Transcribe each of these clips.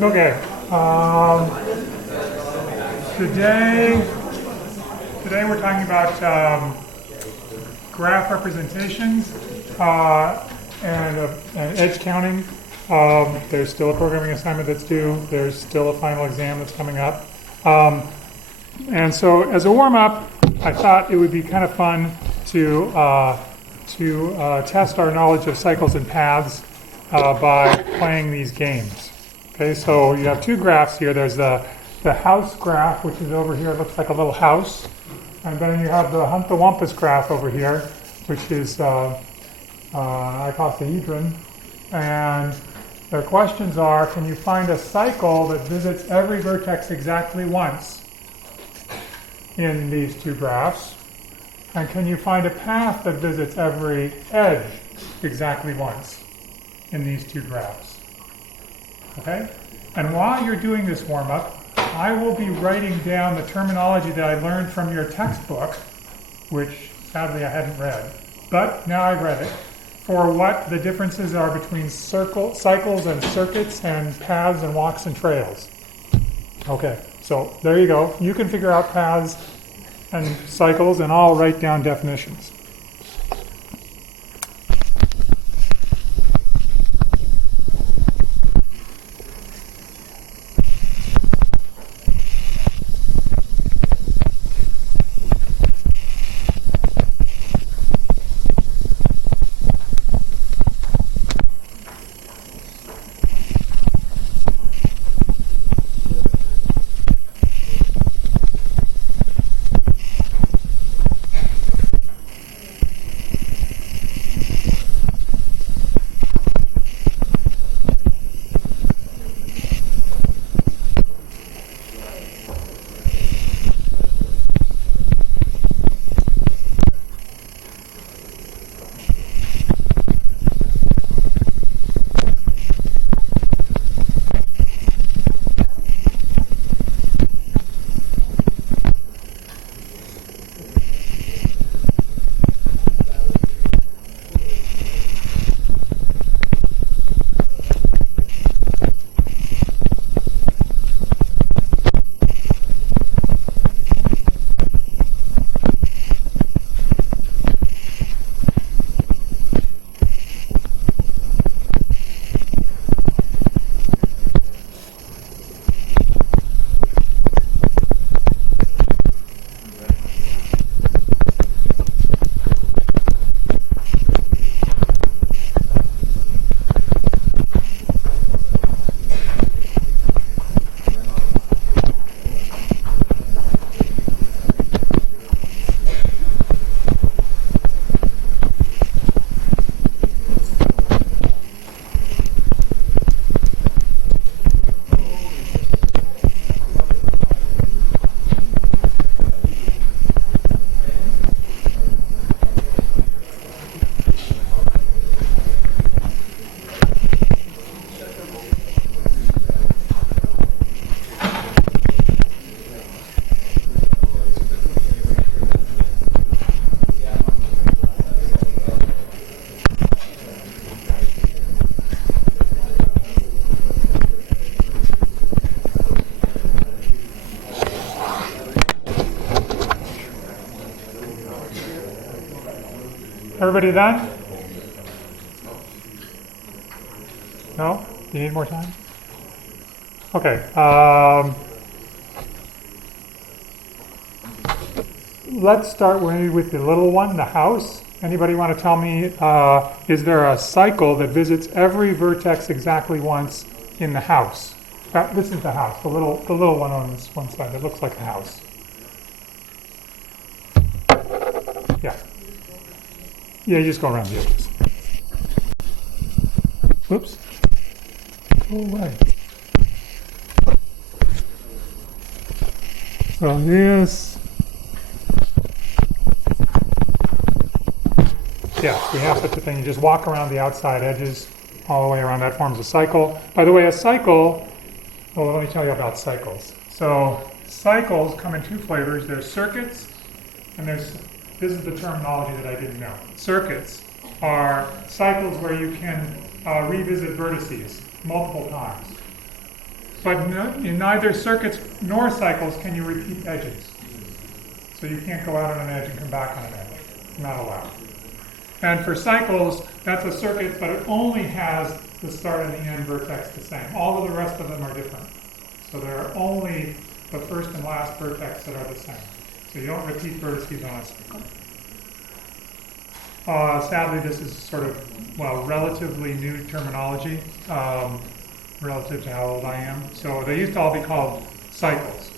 Okay. Today we're talking about graph representations and edge counting. There's still a programming assignment that's due. There's still a final exam that's coming up. And so as a warm-up, I thought it would be kind of fun to test our knowledge of cycles and paths by playing these games. Okay, so you have two graphs here. There's the house graph, which is over here. It looks like a little house. And then you have the Hunt the Wampus graph over here, which is icosahedron. And their questions are, can you find a cycle that visits every vertex exactly once in these two graphs? And can you find a path that visits every edge exactly once in these two graphs? Okay? And while you're doing this warm-up, I will be writing down the terminology that I learned from your textbook, which sadly I hadn't read, but now I've read it, for what the differences are between cycles and circuits and paths and walks and trails. Okay, so there you go. You can figure out paths and cycles, and I'll write down definitions. Everybody done? No? You need more time? Okay. Let's start with the little one, the house. Anybody want to tell me, is there a cycle that visits every vertex exactly once in the house? This is the house, the little one on this one side. It looks like a house. Yeah. Yeah, you just go around the edges. Whoops. Go away. So this. Yeah, we have such a thing. You just walk around the outside edges all the way around. That forms a cycle. By the way, a cycle, well, let me tell you about cycles. So cycles come in two flavors. There's circuits, and this is the terminology that I didn't know. Circuits are cycles where you can revisit vertices multiple times. But in neither circuits nor cycles can you repeat edges. So you can't go out on an edge and come back on an edge. Not allowed. And for cycles, that's a circuit, but it only has the start and the end vertex the same. All of the rest of them are different. So there are only the first and last vertex that are the same. So you don't repeat vertices on a cycle. Sadly, this is sort of, well, relatively new terminology relative to how old I am. So they used to all be called cycles.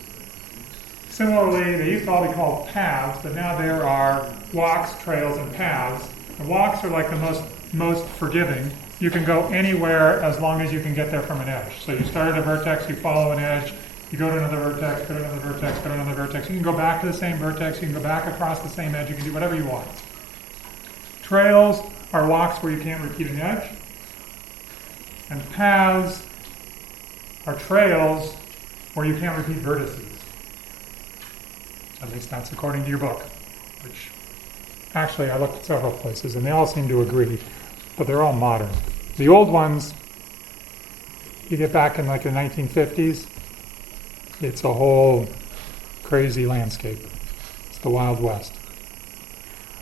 Similarly, they used to all be called paths, but now there are walks, trails, and paths. The walks are like the most forgiving. You can go anywhere as long as you can get there from an edge. So you start at a vertex, you follow an edge, you go to another vertex, go to another vertex, go to another vertex. You can go back to the same vertex, you can go back across the same edge, you can do whatever you want. Trails are walks where you can't repeat an edge. And paths are trails where you can't repeat vertices. At least that's according to your book, which actually I looked at several places and they all seem to agree, but they're all modern. The old ones, you get back in like the 1950s, it's a whole crazy landscape. It's the Wild West.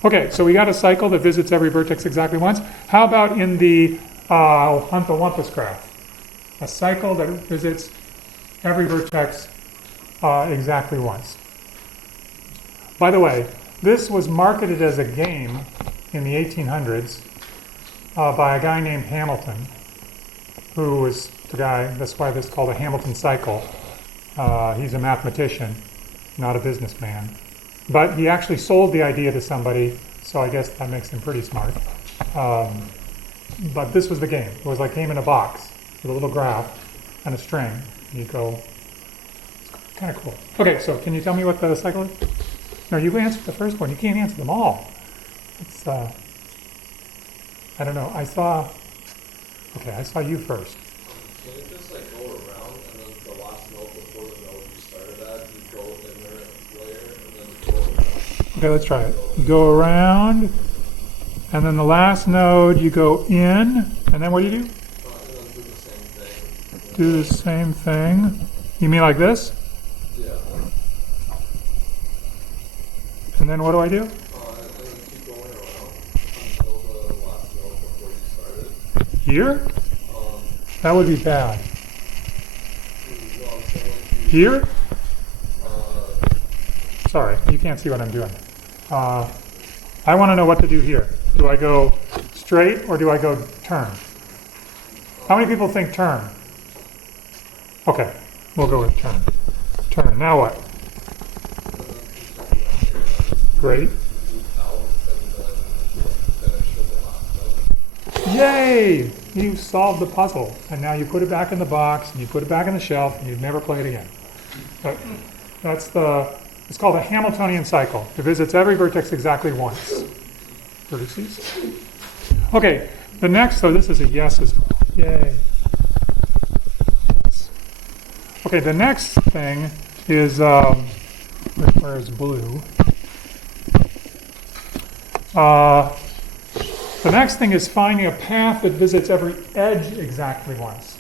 Okay, so we got a cycle that visits every vertex exactly once. How about in the Hunt-the-Wumpus graph? A cycle that visits every vertex exactly once. By the way, this was marketed as a game in the 1800s by a guy named Hamilton, who was the guy, that's why this is called a Hamilton cycle. He's a mathematician, not a businessman. But he actually sold the idea to somebody, so I guess that makes him pretty smart. But this was the game. It was like a game in a box with a little graph and a string. And you go, it's kind of cool. Okay, so can you tell me what the cycle is? No, you answered the first one. You can't answer them all. It's, I don't know. I saw you first. Can you just like go around and then the last note before the note you started at, you go in there layer and then go around? Okay, let's try it. You go around, and then the last node you go in, and then what do you do? And then do the same thing. Do the same thing. You mean like this? Yeah. And then what do I do? And then keep going around until the last note before you started. Here? That would be bad. You know what I'm saying? Here? Sorry, you can't see what I'm doing. I want to know what to do here. Do I go straight or do I go turn? How many people think turn? Okay, we'll go with turn. Turn. Now what? Great. Yay! You solved the puzzle. And now you put it back in the box, and you put it back on the shelf, and you'd never play it again. But it's called a Hamiltonian cycle. It visits every vertex exactly once. Vertices. Okay, the next, so this is a yes as well. Yay. Yes. Okay, the next thing is, where's blue? The next thing is finding a path that visits every edge exactly once.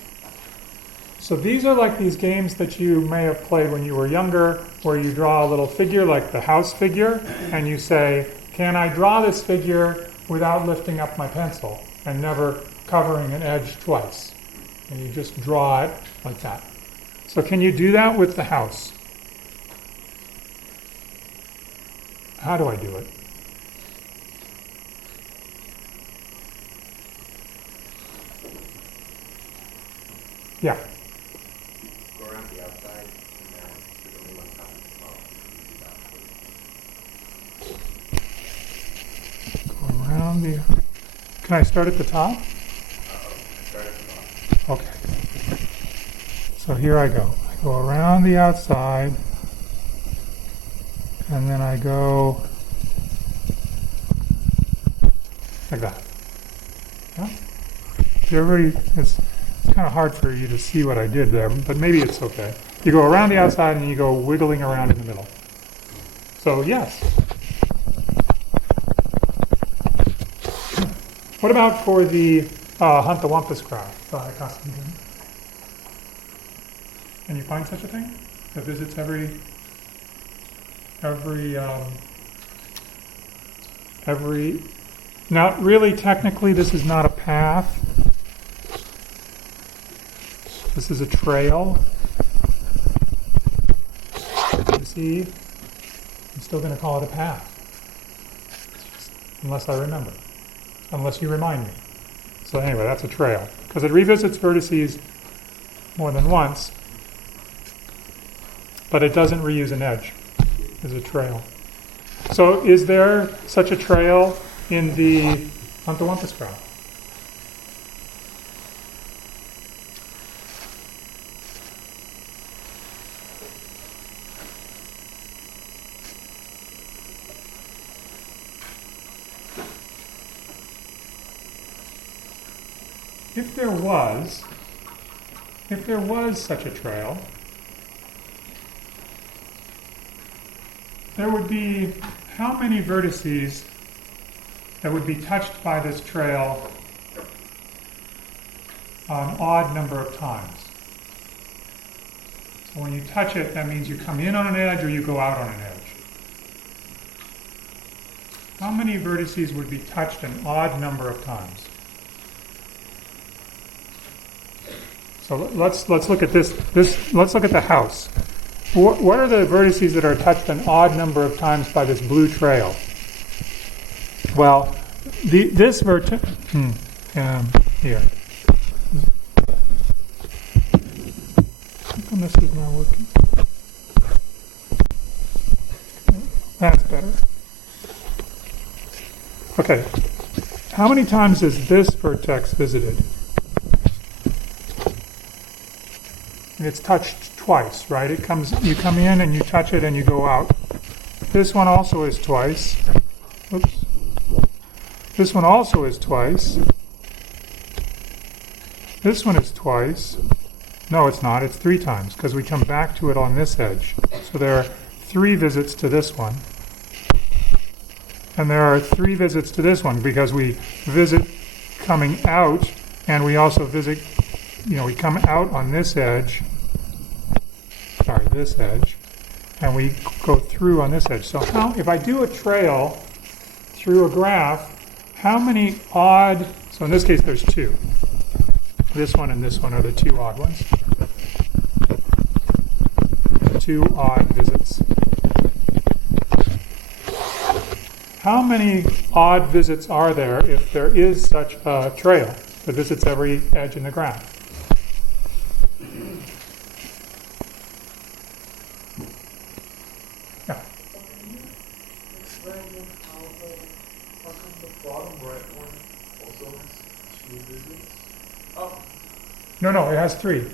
So these are like these games that you may have played when you were younger, where you draw a little figure like the house figure, and you say, can I draw this figure without lifting up my pencil and never covering an edge twice? And you just draw it like that. So can you do that with the house? How do I do it? Yeah. Go around the outside and then there's only one top and Go around the... Can I start at the top? start at the top. Okay. So here I go. I go around the outside, and then I go like that. Yeah? It's kind of hard for you to see what I did there, but maybe it's okay. You go around the outside and you go wiggling around in the middle. So yes. What about for the Hunt-the-Wumpus graph? Can you find such a thing that visits every now really technically this is not a path. This is a trail. You see, I'm still going to call it a path. Unless I remember. Unless you remind me. So anyway, that's a trail. Because it revisits vertices more than once, but it doesn't reuse an edge as a trail. So is there such a trail in the Ontowampus graph? If there was such a trail, there would be how many vertices that would be touched by this trail an odd number of times. So when you touch it, that means you come in on an edge or you go out on an edge. How many vertices would be touched an odd number of times? So let's look at this. Let's look at the house. What are the vertices that are touched an odd number of times by this blue trail? Well, this vertex here. How come this is not working? That's better. Okay. How many times is this vertex visited? And it's touched twice, right? You come in and you touch it and you go out. This one also is twice. Oops. This one also is twice. This one is twice. No, it's not. It's 3 times because we come back to it on this edge. So there are 3 visits to this one. And there are 3 visits to this one because we visit coming out and we also visit, we come out on this edge. This edge, and we go through on this edge. So if I do a trail through a graph, how many odd, so in this case there's 2. This one and this one are the 2 odd ones. 2 odd visits. How many odd visits are there if there is such a trail that visits every edge in the graph? No, it has 3.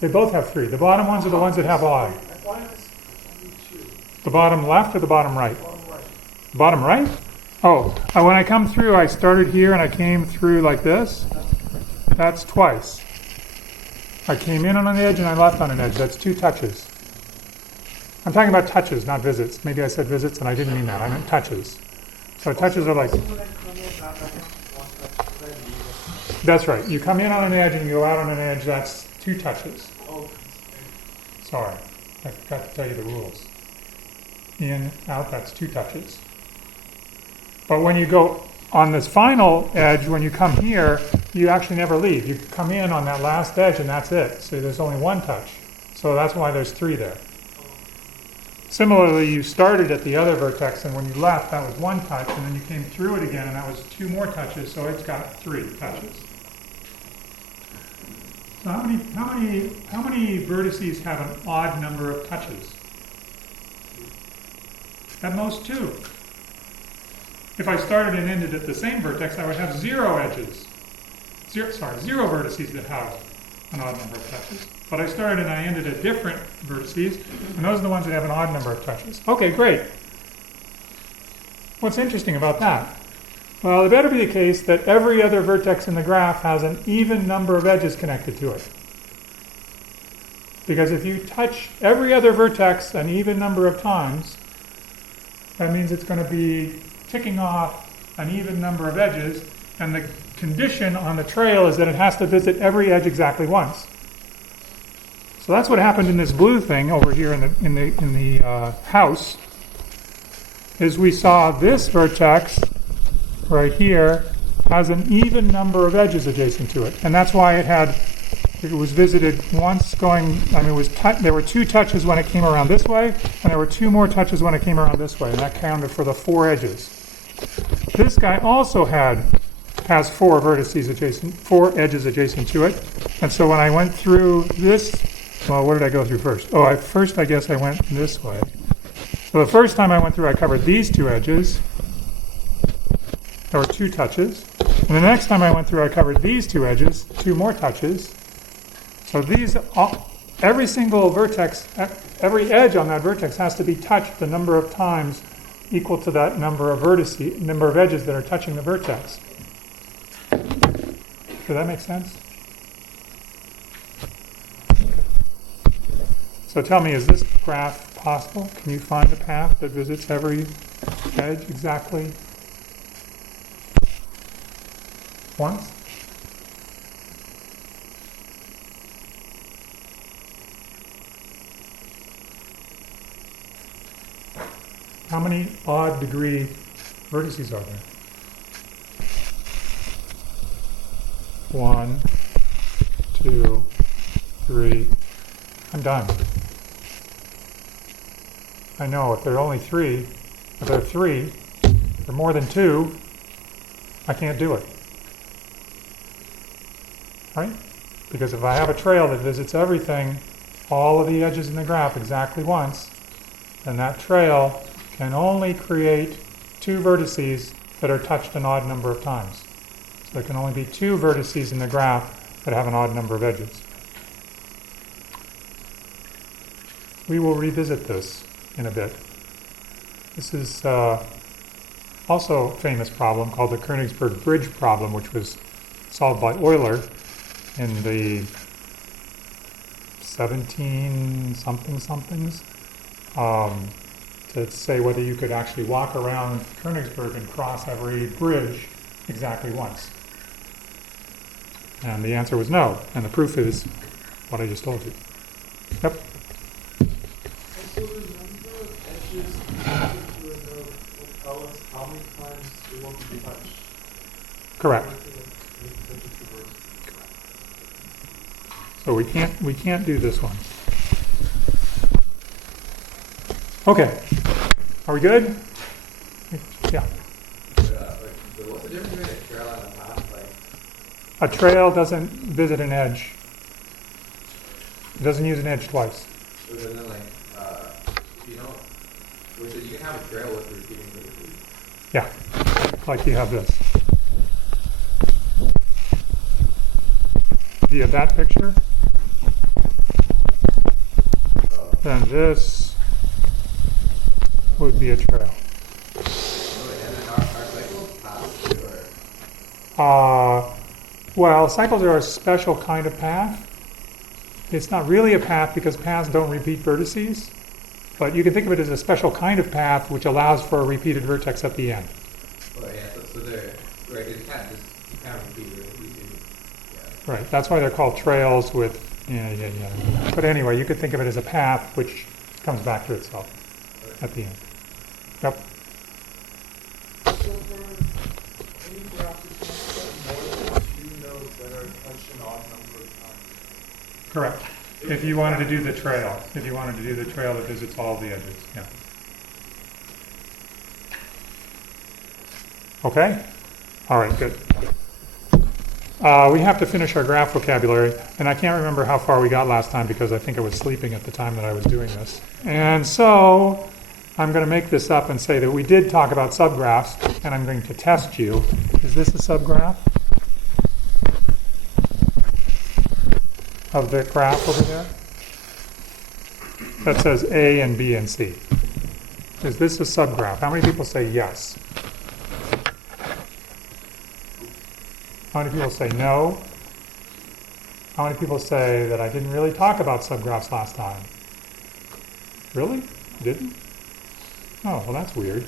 They both have 3. The bottom ones are the ones that have odd. The bottom left or the bottom right? The bottom right? Oh, when I come through, I started here and I came through like this. That's twice. I came in on an edge and I left on an edge. That's 2 touches. I'm talking about touches, not visits. Maybe I said visits and I didn't mean that. I meant touches. So touches are like... That's right. You come in on an edge and you go out on an edge. That's 2 touches. Sorry, I forgot to tell you the rules. In, out, that's 2 touches. But when you go on this final edge, when you come here, you actually never leave. You come in on that last edge and that's it. So there's only 1 touch. So that's why there's 3 there. Similarly, you started at the other vertex and when you left, that was 1 touch, and then you came through it again and that was 2 more touches, so it's got 3 touches. So how many vertices have an odd number of touches? At most 2. If I started and ended at the same vertex, I would have 0 edges. 0 vertices that have an odd number of touches. But I started and I ended at different vertices, and those are the ones that have an odd number of touches. Okay, great. What's interesting about that? Well, it better be the case that every other vertex in the graph has an even number of edges connected to it. Because if you touch every other vertex an even number of times, that means it's going to be ticking off an even number of edges, and the condition on the trail is that it has to visit every edge exactly once. So that's what happened in this blue thing over here in the house. Is we saw this vertex right here has an even number of edges adjacent to it, and that's why it was visited once going. I mean, there were 2 touches when it came around this way, and there were 2 more touches when it came around this way, and that counted for the 4 edges. This guy also has 4 vertices adjacent, 4 edges adjacent to it, and so when I went through this, well, what did I go through first? Oh, I guess I went this way. So the first time I went through, I covered these 2 edges. There were 2 touches. And the next time I went through, I covered these 2 edges, 2 more touches. So every single vertex, every edge on that vertex has to be touched the number of times equal to that number of edges that are touching the vertex. Does that make sense? So tell me, is this graph possible? Can you find a path that visits every edge exactly once? How many odd degree vertices are there? 1, 2, 3. I'm done. I know if there are only 3, if there are 3, or more than 2, I can't do it. Right? Because if I have a trail that visits everything, all of the edges in the graph exactly once, then that trail can only create 2 vertices that are touched an odd number of times. So there can only be 2 vertices in the graph that have an odd number of edges. We will revisit this in a bit. This is also a famous problem called the Königsberg Bridge problem, which was solved by Euler in the 17-somethings to say whether you could actually walk around Königsberg and cross every bridge exactly once. And the answer was no, and the proof is what I just told you. Yep. So the number of edges into a node will tell us how many times it wants to be touched. Correct. So we can't do this one. Okay. Are we good? Yeah. What's the difference between a trail and a path? A trail doesn't visit an edge. It doesn't use an edge twice. So then, so you can have a trail with repeating vertices. Yeah. Like you have this. Do you have that picture? Then this would be a trail. Well, cycles are a special kind of path. It's not really a path because paths don't repeat vertices, but you can think of it as a special kind of path which allows for a repeated vertex at the end. Well, yeah, so they're right. You can't repeat vertices. Yeah. Right. That's why they're called trails with. Yeah. But anyway, you could think of it as a path which comes back to itself at the end. Yep. So for any graph, you can't set more than 2 nodes that are touched an odd number of times. Correct. If you wanted to do the trail. If you wanted to do the trail that visits all the edges. Yeah. Okay? All right, good. We have to finish our graph vocabulary, and I can't remember how far we got last time because I think I was sleeping at the time that I was doing this. And so I'm going to make this up and say that we did talk about subgraphs, and I'm going to test you. Is this a subgraph of the graph over there? That says A and B and C. Is this a subgraph? How many people say yes? How many people say no? How many people say that I didn't really talk about subgraphs last time? Really? Didn't? Oh, well, that's weird.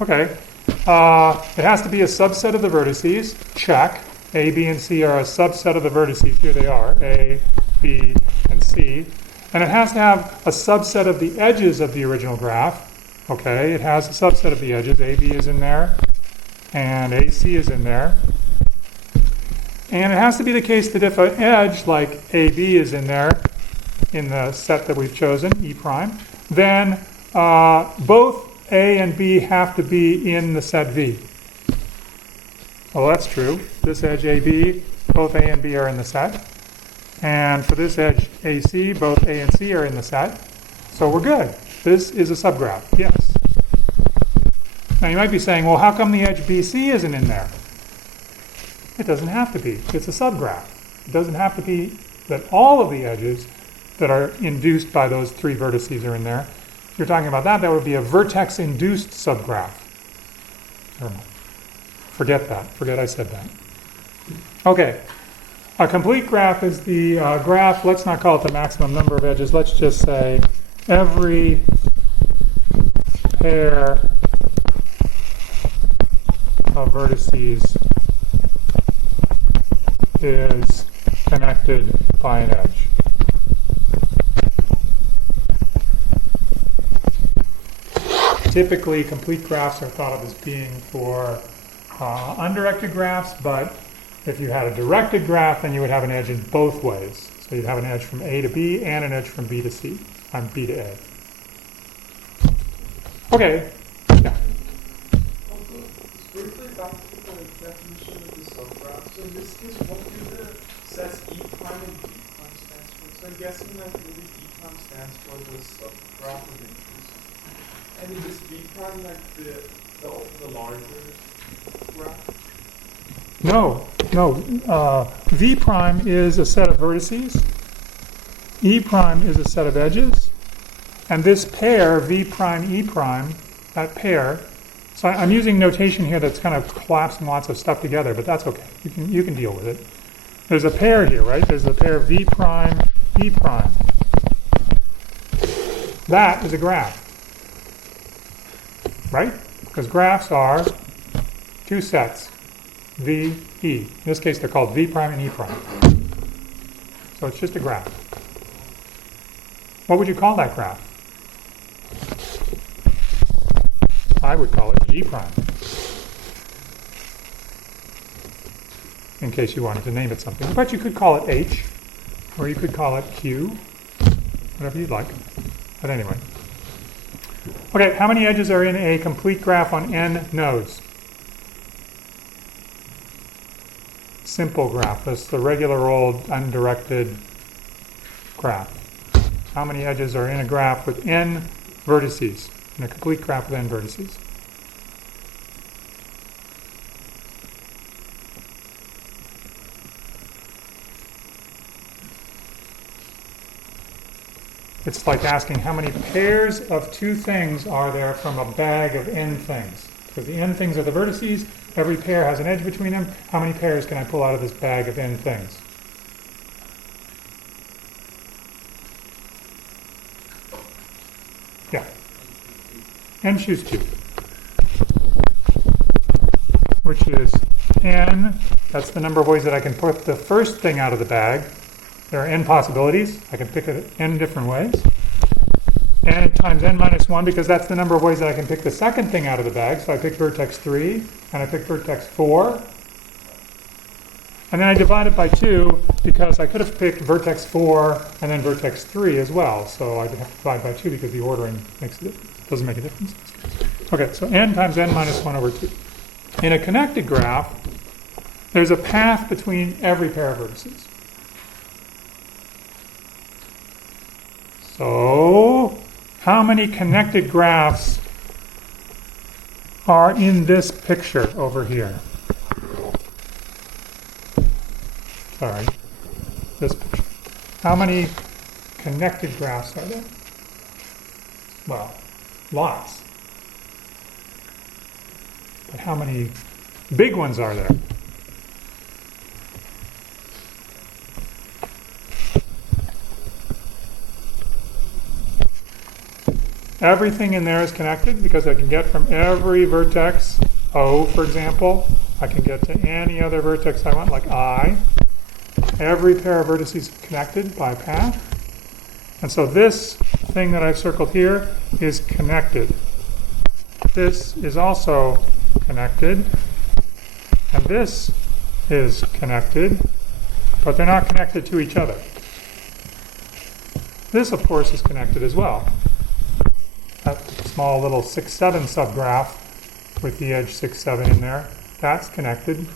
Okay. It has to be a subset of the vertices. Check. A, B, and C are a subset of the vertices. Here they are. A, B, and C. And it has to have a subset of the edges of the original graph. Okay, it has a subset of the edges. AB is in there, and AC is in there. And it has to be the case that if an edge like AB is in there, in the set that we've chosen, E prime, then both A and B have to be in the set V. Well, that's true. This edge AB, both A and B are in the set. And for this edge AC, both A and C are in the set. So we're good. This is a subgraph, yes. Now you might be saying, well, how come the edge BC isn't in there? It doesn't have to be. It's a subgraph. It doesn't have to be that all of the edges that are induced by those three vertices are in there. If you're talking about that, that would be a vertex-induced subgraph. Never mind. Forget that. Forget I said that. Okay. A complete graph is the graph, let's not call it the maximum number of edges, let's just say every pair of vertices is connected by an edge. Typically, complete graphs are thought of as being for undirected graphs, but if you had a directed graph, then you would have an edge in both ways. So you'd have an edge from A to B and an edge from B to C, and B to A. Okay. Yeah. Also, briefly back to the definition of the subgraph. So in this case, what do the sets E prime and B prime stands for? So I'm guessing that maybe E prime stands for the subgraph of interest. And is B prime like the larger graph? No. V prime is a set of vertices. E prime is a set of edges. And this pair, V prime, E prime, that pair, so I'm using notation here that's kind of collapsing lots of stuff together, but that's okay. You can deal with it. There's a pair here, right? There's a pair V prime, E prime. That is a graph, right? Because graphs are two sets. V, E. In this case, they're called V prime and E prime. So it's just a graph. What would you call that graph? I would call it G prime. In case you wanted to name it something. But you could call it H, or you could call it Q, whatever you'd like. But anyway. Okay, how many edges are in a complete graph on n nodes? Simple graph. That's the regular old undirected graph. How many edges are in a graph with n vertices? In a complete graph with n vertices? It's like asking how many pairs of two things are there from a bag of n things. Because the n things are the vertices, every pair has an edge between them. How many pairs can I pull out of this bag of n things? Yeah. N choose 2. Which is n, that's the number of ways that I can put the first thing out of the bag. There are n possibilities. I can pick it n different ways. N times n minus 1, because that's the number of ways that I can pick the second thing out of the bag. So I pick vertex 3, and I pick vertex 4. And then I divide it by 2, because I could have picked vertex 4 and then vertex 3 as well. So I'd have to divide by 2 because the ordering doesn't make a difference. Okay, so n times n minus 1 over 2. In a connected graph, there's a path between every pair of vertices. So, how many connected graphs are in this picture over here? Sorry, this picture. How many connected graphs are there? Well, lots. But how many big ones are there? Everything in there is connected because I can get from every vertex, O for example, I can get to any other vertex I want, like I. Every pair of vertices is connected by a path. And so this thing that I've circled here is connected. This is also connected. And this is connected, but they're not connected to each other. This, of course, is connected as well. That small little 6-7 subgraph with the edge 6-7 in there, that's connected.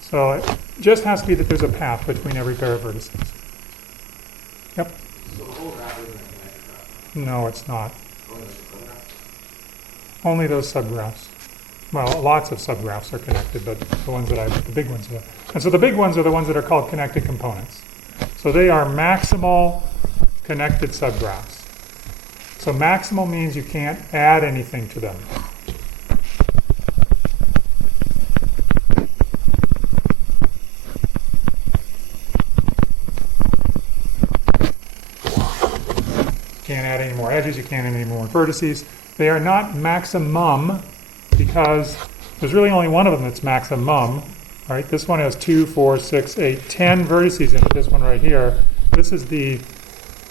So it just has to be that there's a path between every pair of vertices. Yep. So the whole graph isn't a connected graph? No, it's not. Only the subgraphs? Only those subgraphs. Well, lots of subgraphs are connected, but the big ones are. And so the big ones are the ones that are called connected components. So they are maximal connected subgraphs. So maximal means you can't add anything to them. Can't add any more edges, you can't add any more vertices. They are not maximum because there's really only one of them that's maximum. Right? This one has 2, 4, 6, 8, 10 vertices in it. This one right here. This is the,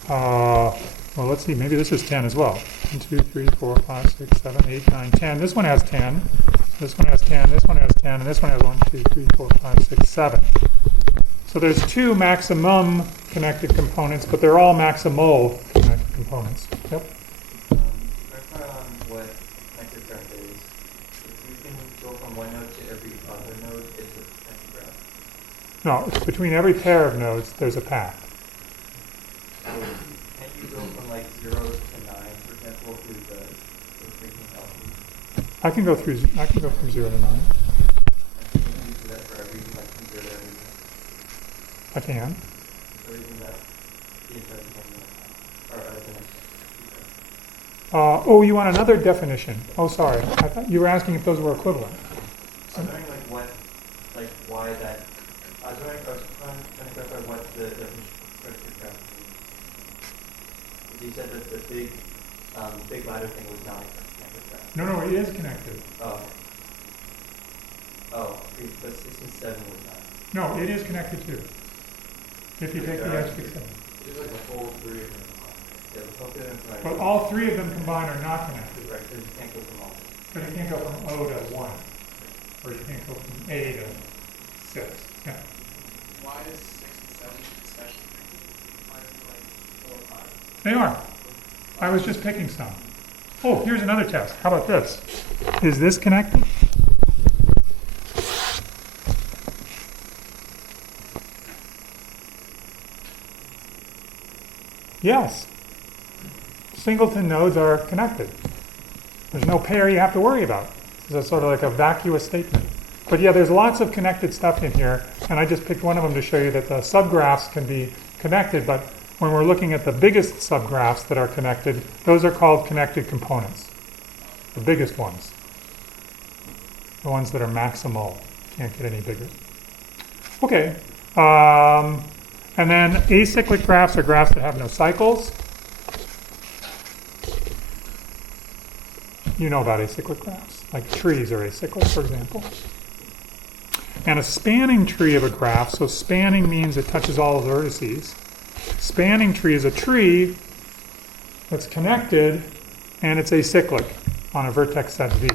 well, let's see, maybe this is 10 as well. 1, 2, 3, 4, 5, 6, 7, 8, 9, 10. This one has 10. This one has 10. This one has 10. And this one has 1, 2, 3, 4, 5, 6, 7. So there's 2 maximum connected components, but they're all maximal connected components. Yep. Clarify on what connected graph is. If you can go from one node to every other node, it's a connected graph. No, it's between every pair of nodes, there's a path. So can't you go from like 0 to 9, for example, through the freaking algorithm? I can go from 0 to 9. And can you do that for every, like, from 0 to everything? I can. So isn't that the entire thing, or the next Oh, you want another definition? Oh, sorry. I thought you were asking if those were equivalent. I was wondering why that. I was trying to clarify what the definition of connected graph means. You said that the big ladder thing was not a connected graph. No, it is connected. Oh. Oh, but 6 and 7 was not. No, it is connected too. If you take the edge 6, 7. It's like the whole 3 of them. Yeah, the whole thing is But all 3 of them combined are not connected. right, because you can't go from all. But you can't go from O to 1. Or you can't go from A to 6. Yeah. Why is 6 and 7 especially connected? Why is it like 4 or 5? They are. I was just picking some. Oh, here's another test. How about this? Is this connected? Yes. Singleton nodes are connected. There's no pair you have to worry about. This is sort of like a vacuous statement. But yeah, there's lots of connected stuff in here, and I just picked one of them to show you that the subgraphs can be connected, but when we're looking at the biggest subgraphs that are connected, those are called connected components. The biggest ones. The ones that are maximal. Can't get any bigger. Okay. And then acyclic graphs are graphs that have no cycles. You know about acyclic graphs, like trees are acyclic, for example. And a spanning tree of a graph, so spanning means it touches all the vertices. Spanning tree is a tree that's connected and it's acyclic on a vertex set V.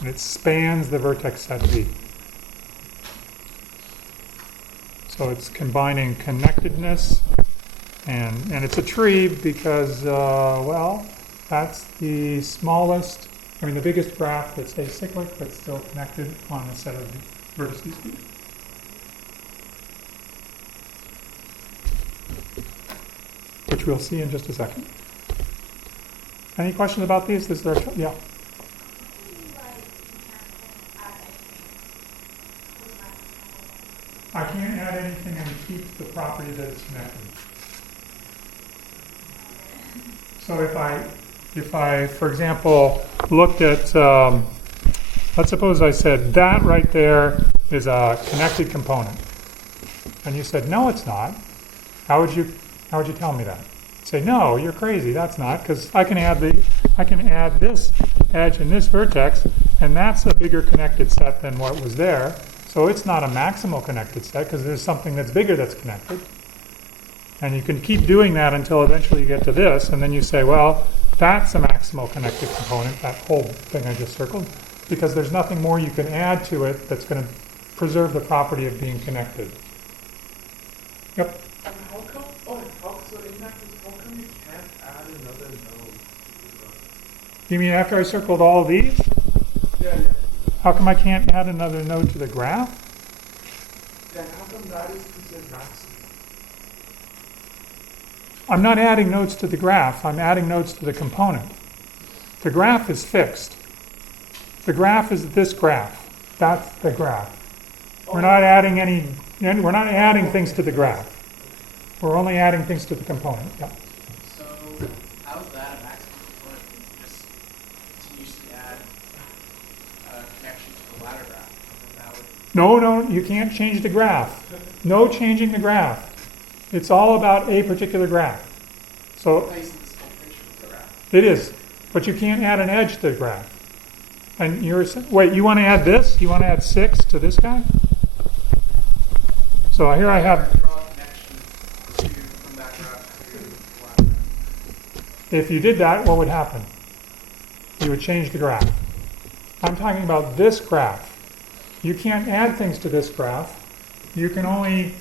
And it spans the vertex set V. So it's combining connectedness and it's a tree because, well, that's the smallest, the biggest graph that's acyclic but still connected on a set of vertices V. Which we'll see in just a second. Any questions about these? This is our, yeah. I can't add anything and keep the property that it's connected. So if I, for example, looked at, let's suppose I said that right there is a connected component, and you said no, it's not. How would you tell me that? Say no, you're crazy. That's not, because I can add this edge and this vertex, and that's a bigger connected set than what was there. So it's not a maximal connected set because there's something that's bigger that's connected. And you can keep doing that until eventually you get to this, and then you say, well, that's a maximal connected component, that whole thing I just circled, because there's nothing more you can add to it that's going to preserve the property of being connected. Yep. And how come, so in that case, how come you can't add another node? You mean after I circled all of these? Yeah. How come I can't add another node to the graph? Yeah, how come that is considered maximum? I'm not adding nodes to the graph, I'm adding nodes to the component. The graph is fixed. The graph is this graph. That's the graph. We're not adding things to the graph. We're only adding things to the component. Yeah. So how is that a maximum component when you just continuously add a connection to the ladder graph? That would No, you can't change the graph. No changing the graph. It's all about a particular graph. So place in this whole picture of the graph. it is, but you can't add an edge to the graph. And wait, you want to add this? You want to add 6 to this guy? So here I have, Draw a connection from that graph to the ladder graph. if you did that, what would happen? You would change the graph. I'm talking about this graph. You can't add things to this graph. You can only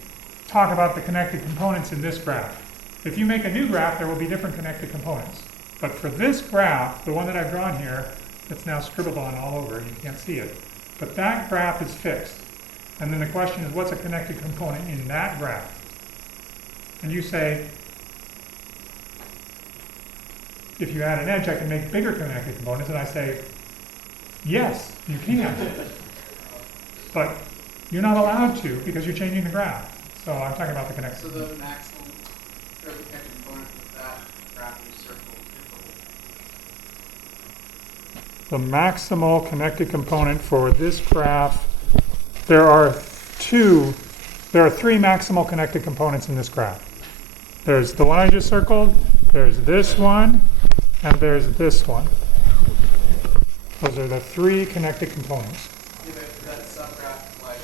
talk about the connected components in this graph. If you make a new graph, there will be different connected components. But for this graph, the one that I've drawn here, it's now scribbled on all over, you can't see it. But that graph is fixed. And then the question is, what's a connected component in that graph? And you say, if you add an edge, I can make bigger connected components. And I say, yes, you can. But you're not allowed to because you're changing the graph. So I'm talking about the connected. So the maximum or the connected component of that graph you circled is The maximal connected component for this graph, there are 3 maximal connected components in this graph. There's the one I just circled, there's this one, and there's this one. Those are the 3 connected components. Yeah, but for that subgraph, like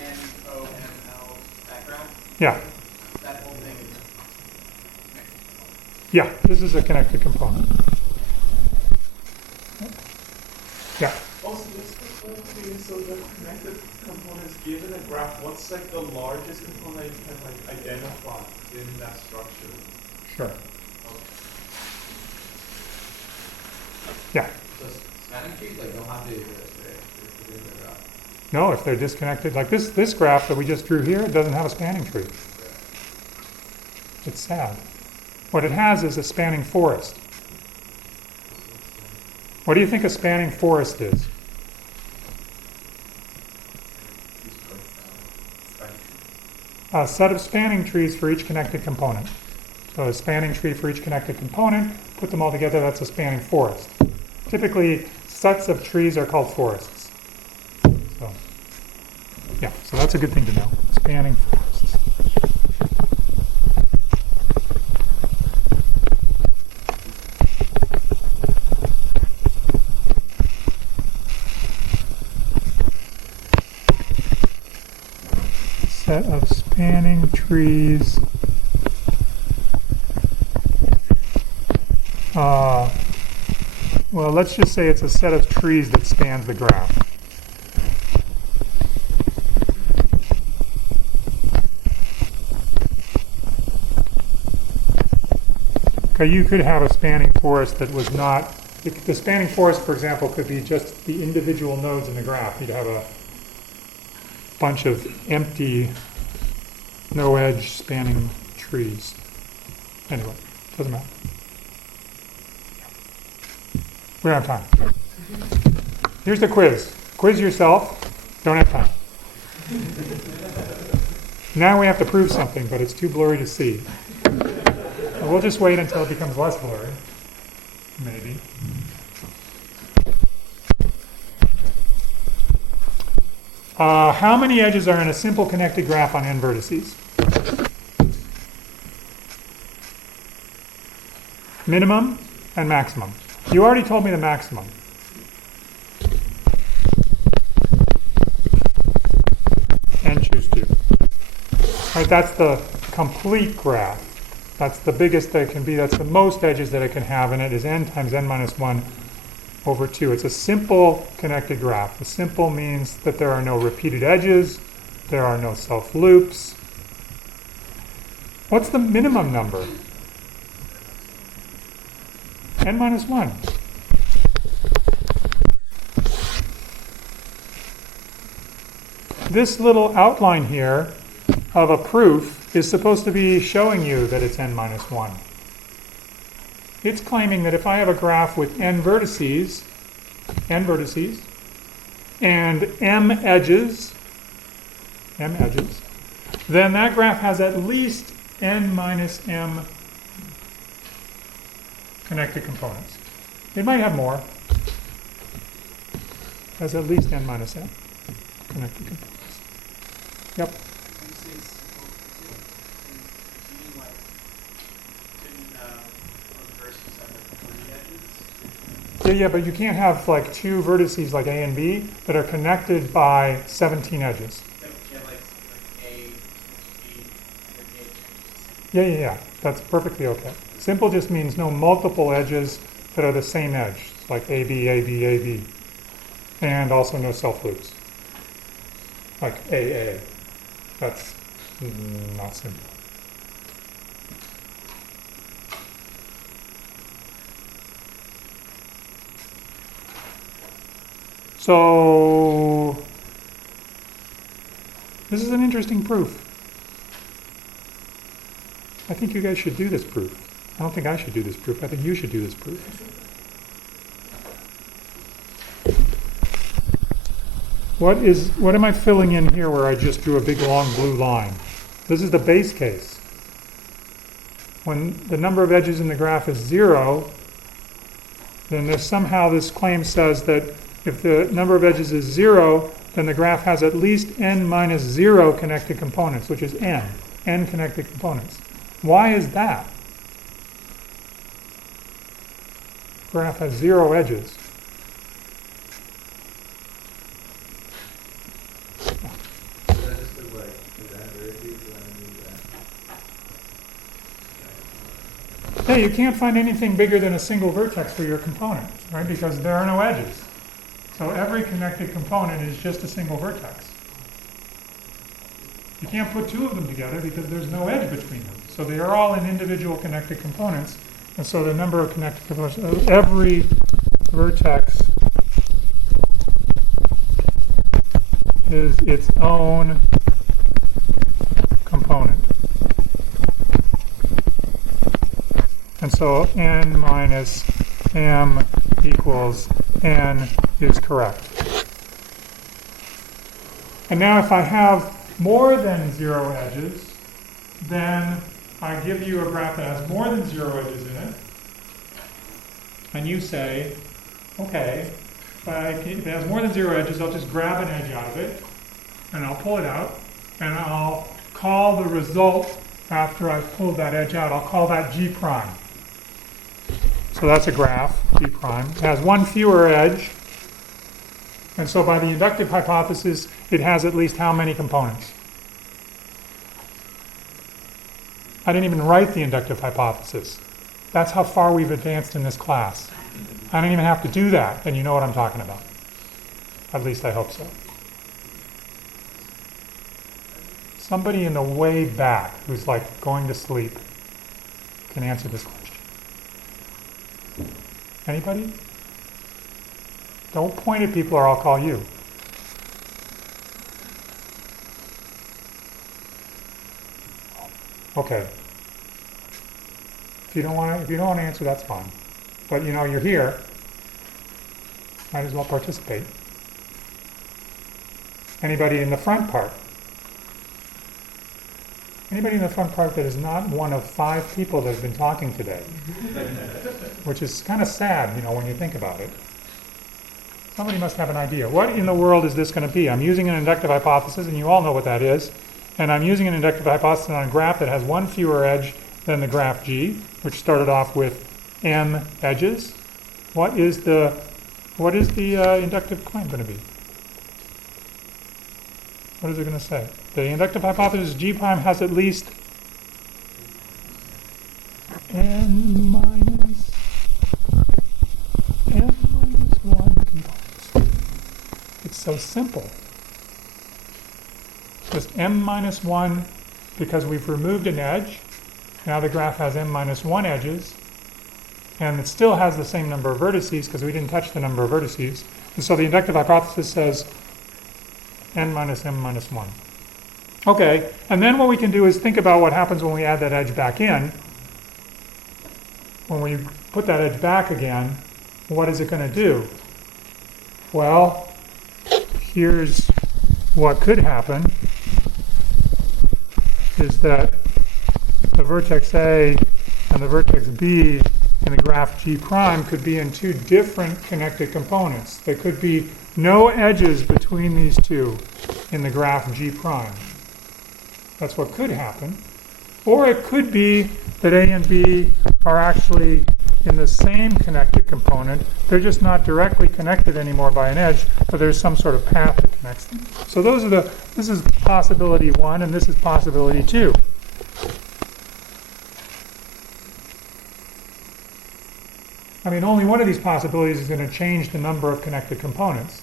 N, O, M, L, that graph, Yeah, that whole thing is connected. yeah, this is a connected component. Yeah. Also, just the whole thing, so the connected components given a graph, what's like the largest component you can like identify in that structure? Sure. Yeah. So spanning trees like don't have to exist, right? If they're in the graph. No, if they're disconnected, like this graph that we just drew here, it doesn't have a spanning tree. It's sad. What it has is a spanning forest. What do you think a spanning forest is? A set of spanning trees for each connected component. So a spanning tree for each connected component, put them all together, that's a spanning forest. Typically, sets of trees are called forests. So, yeah, so that's a good thing to know. Spanning forests. Set of spanning trees. Well, let's just say it's a set of trees that spans the graph. Okay, you could have a spanning forest that was not, the spanning forest, for example, could be just the individual nodes in the graph. You'd have a bunch of empty, no edge spanning trees. Anyway, doesn't matter. We don't have time. Here's the quiz. Quiz yourself. Don't have time. Now we have to prove something, but it's too blurry to see. So we'll just wait until it becomes less blurry. Maybe. How many edges are in a simple connected graph on n vertices? Minimum and maximum. You already told me the maximum. And choose to. Right, that's the complete graph. That's the biggest that it can be. That's the most edges that it can have, and it is n times n minus 1 over 2. It's a simple connected graph. The simple means that there are no repeated edges, there are no self-loops. What's the minimum number? N minus 1. This little outline here of a proof is supposed to be showing you that it's n minus 1. It's claiming that if I have a graph with n vertices, and m edges, then that graph has at least n minus m connected components. It might have more. It has at least n minus m connected components. Yep. Yeah, but you can't have like two vertices like A and B that are connected by 17 edges. Yeah. That's perfectly okay. Simple just means no multiple edges that are the same edge, like AB, AB, AB. And also no self-loops, like AA. That's not simple. So, this is an interesting proof. I think you guys should do this proof. I don't think I should do this proof. I think you should do this proof. What am I filling in here where I just drew a big long blue line? This is the base case. When the number of edges in the graph is 0, then there's somehow this claim says that if the number of edges is 0, then the graph has at least n minus 0 connected components, which is n connected components. Why is that? Graph has 0 edges. Yeah, you can't find anything bigger than a single vertex for your component, right? Because there are no edges. So every connected component is just a single vertex. You can't put two of them together because there's no edge between them. So they are all in individual connected components. And so the number of connected components, every vertex is its own component. And so n minus m equals n is correct. And now if I have more than 0 edges, then I give you a graph that has more than 0 edges in it. And you say, okay, if it has more than 0 edges, I'll just grab an edge out of it, and I'll pull it out, and I'll call the result after I've pulled that edge out, I'll call that G prime. So that's a graph, G prime. It has one fewer edge, and so by the inductive hypothesis, it has at least how many components? I didn't even write the inductive hypothesis. That's how far we've advanced in this class. I don't even have to do that, and you know what I'm talking about. At least I hope so. Somebody in the way back who's like going to sleep can answer this question. Anybody? Don't point at people or I'll call you. Okay. If you don't want to answer, that's fine. But you know, you're here. Might as well participate. Anybody in the front part? Anybody in the front part that is not one of 5 people that have been talking today? Which is kind of sad, you know, when you think about it. Somebody must have an idea. What in the world is this going to be? I'm using an inductive hypothesis, and you all know what that is. And I'm using an inductive hypothesis on a graph that has one fewer edge than the graph G, which started off with m edges. What is the inductive claim going to be? What is it going to say? The inductive hypothesis G prime has at least n minus 1 components. It's so simple. Just m minus 1 because we've removed an edge. Now the graph has m minus 1 edges. And it still has the same number of vertices because we didn't touch the number of vertices. And so the inductive hypothesis says n minus m minus 1. Okay, and then what we can do is think about what happens when we add that edge back in. When we put that edge back again, what is it going to do? Well, here's what could happen, is that the vertex A and the vertex B in the graph G prime could be in two different connected components. There could be no edges between these two in the graph G prime. That's what could happen. Or it could be that A and B are actually in the same connected component. They're just not directly connected anymore by an edge, but there's some sort of path that connects them. So this is possibility 1 and this is possibility 2. I mean, only one of these possibilities is going to change the number of connected components.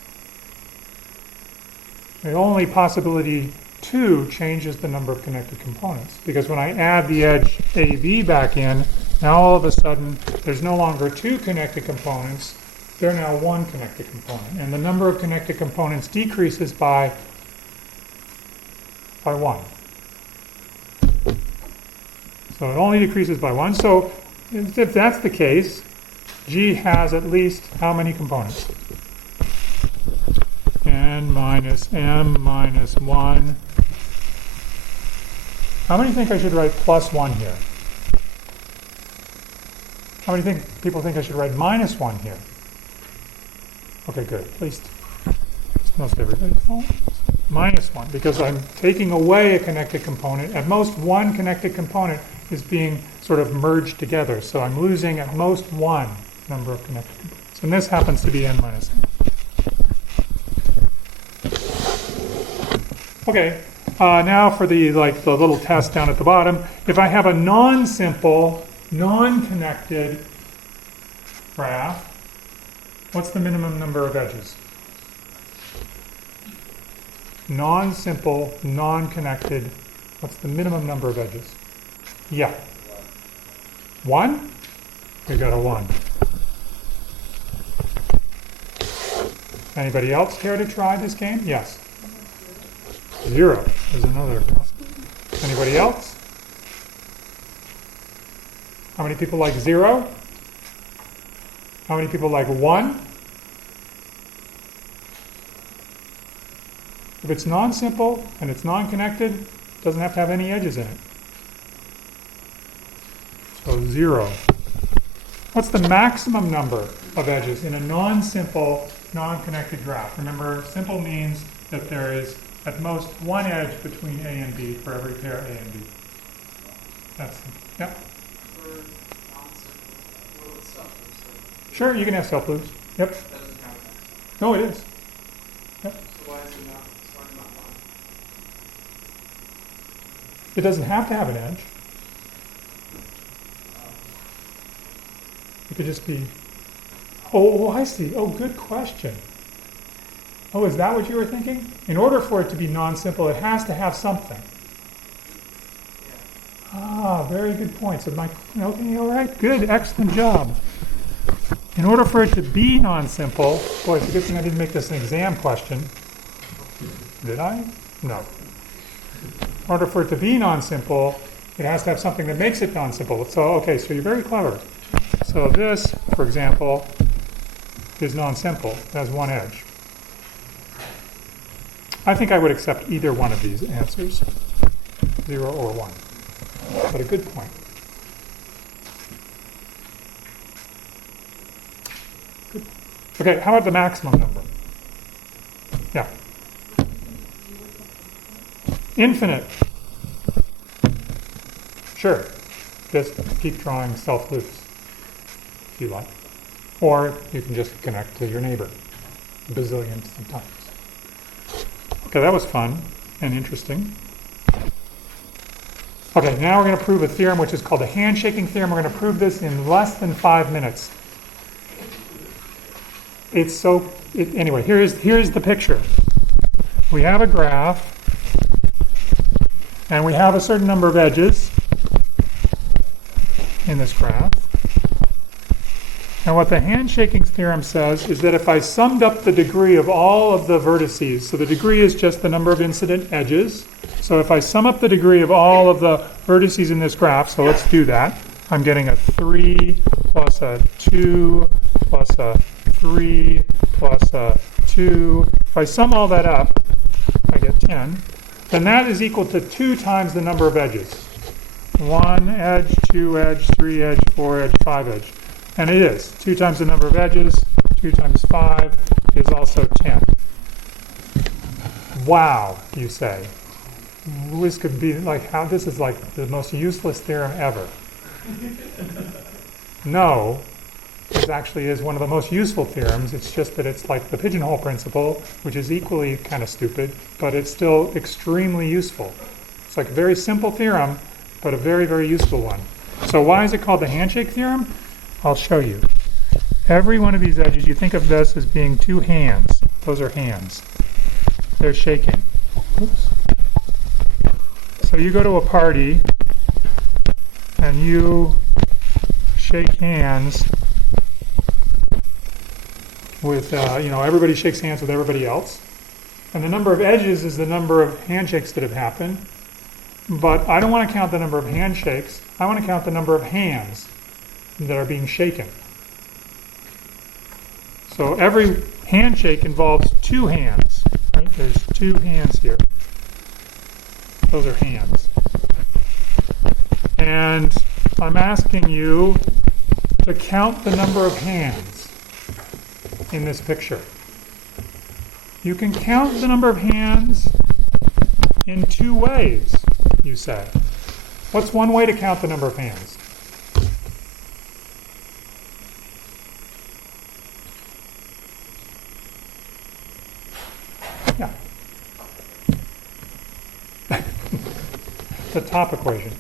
The only possibility 2 changes the number of connected components, because when I add the edge AB back in, now all of a sudden there's no longer 2 connected components, they're now 1 connected component, and the number of connected components decreases by 1. So it only decreases by 1. So if that's the case, G has at least how many components? N minus m minus 1. How many think I should write plus 1 here? How many people think I should write minus 1 here? Okay, good. At least most everybody. Minus 1, because I'm taking away a connected component. At most, one connected component is being sort of merged together. So I'm losing at most 1 number of connected components. And this happens to be n minus m. Okay. Now for the little test down at the bottom. If I have a non-simple, non-connected graph, what's the minimum number of edges? Non-simple, non-connected, what's the minimum number of edges? Yeah. 1? We got a 1. Anybody else care to try this game? Yes. 0 is another possibility. Anybody else? How many people like 0? How many people like 1? If it's non-simple and it's non-connected, it doesn't have to have any edges in it. So 0. What's the maximum number of edges in a non-simple, non-connected graph? Remember, simple means that there is at most 1 edge between A and B for every pair A and B. That's simple. Yep. For non-simple, what about self-loops? Sure, you can have self-loops. Yep. That doesn't count that. No, it is. Yep. So why is it not? Why not one? It doesn't have to have an edge. It could just be. Oh, I see. Oh, good question. Oh, is that what you were thinking? In order for it to be non-simple, it has to have something. Ah, very good point. So okay, all right, good, excellent job. In order for it to be non-simple, boy, it's a good thing I didn't make this an exam question. Did I? No. In order for it to be non-simple, it has to have something that makes it non-simple. So, okay, so you're very clever. So this, for example, is non-simple. It has 1 edge. I think I would accept either one of these answers, 0 or 1. But a good point. Good. Okay, how about the maximum number? Yeah. Infinite. Sure. Just keep drawing self-loops if you like. Or you can just connect to your neighbor a bazillion sometimes. Okay, that was fun. and interesting. Okay, now we're going to prove a theorem which is called the Handshaking Theorem. We're going to prove this in less than 5 minutes. Anyway, here's the picture. We have a graph, and we have a certain number of edges in this graph. And what the Handshaking Theorem says is that if I summed up the degree of all of the vertices, so the degree is just the number of incident edges. So if I sum up the degree of all of the vertices in this graph, so let's do that. I'm getting a 3 plus a 2 plus a 3 plus a 2. If I sum all that up, I get 10. Then that is equal to 2 times the number of edges. 1 edge, 2 edge, 3 edge, 4 edge, 5 edge. And it is. 2 times the number of edges, 2 times 5 is also 10. Wow, you say. This could be like this is like the most useless theorem ever. No, it actually is one of the most useful theorems. It's just that it's like the pigeonhole principle, which is equally kind of stupid, but it's still extremely useful. It's like a very simple theorem, but a very, very useful one. So why is it called the Handshake Theorem? I'll show you. Every one of these edges, you think of this as being 2 hands. Those are hands. They're shaking. Oops. So you go to a party and you shake hands with, everybody shakes hands with everybody else. And the number of edges is the number of handshakes that have happened. But I don't want to count the number of handshakes. I want to count the number of hands that are being shaken. So every handshake involves 2 hands. Right? There's 2 hands here. Those are hands. And I'm asking you to count the number of hands in this picture. You can count the number of hands in 2 ways, you say. What's one way to count the number of hands? Yeah. The top equation,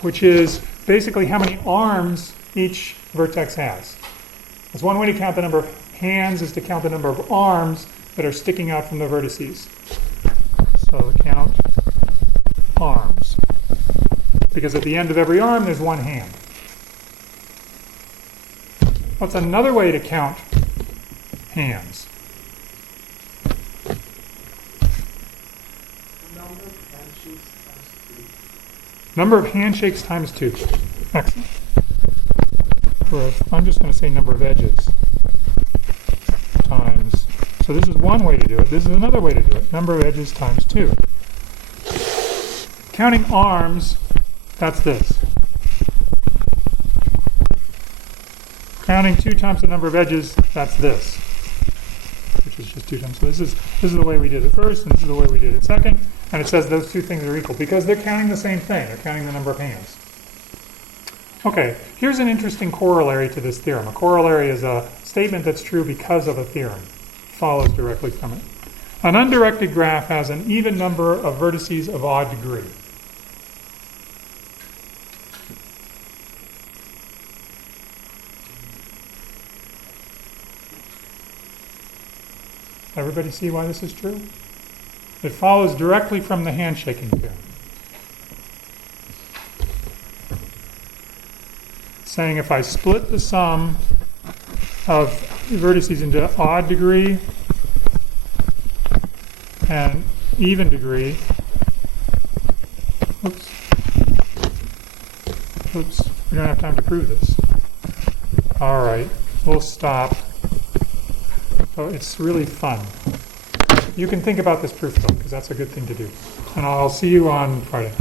which is basically how many arms each vertex has. That's one way to count the number of hands, is to count the number of arms that are sticking out from the vertices. So count arms. Because at the end of every arm, there's 1 hand. What's another way to count hands? Number of handshakes times 2. Excellent. I'm just going to say number of edges times. So this is one way to do it. This is another way to do it. Number of edges times 2. Counting arms, that's this. Counting 2 times the number of edges, that's this. Which is just 2 times. So this is the way we did it first, and this is the way we did it second. And it says those 2 things are equal because they're counting the same thing. They're counting the number of hands. Okay, here's an interesting corollary to this theorem. A corollary is a statement that's true because of a theorem. Follows directly from it. An undirected graph has an even number of vertices of odd degree. Everybody see why this is true? It follows directly from the Handshaking Theorem. Saying if I split the sum of vertices into odd degree and even degree, we don't have time to prove this. All right, we'll stop. So it's really fun. You can think about this proof though, because that's a good thing to do. And I'll see you on Friday.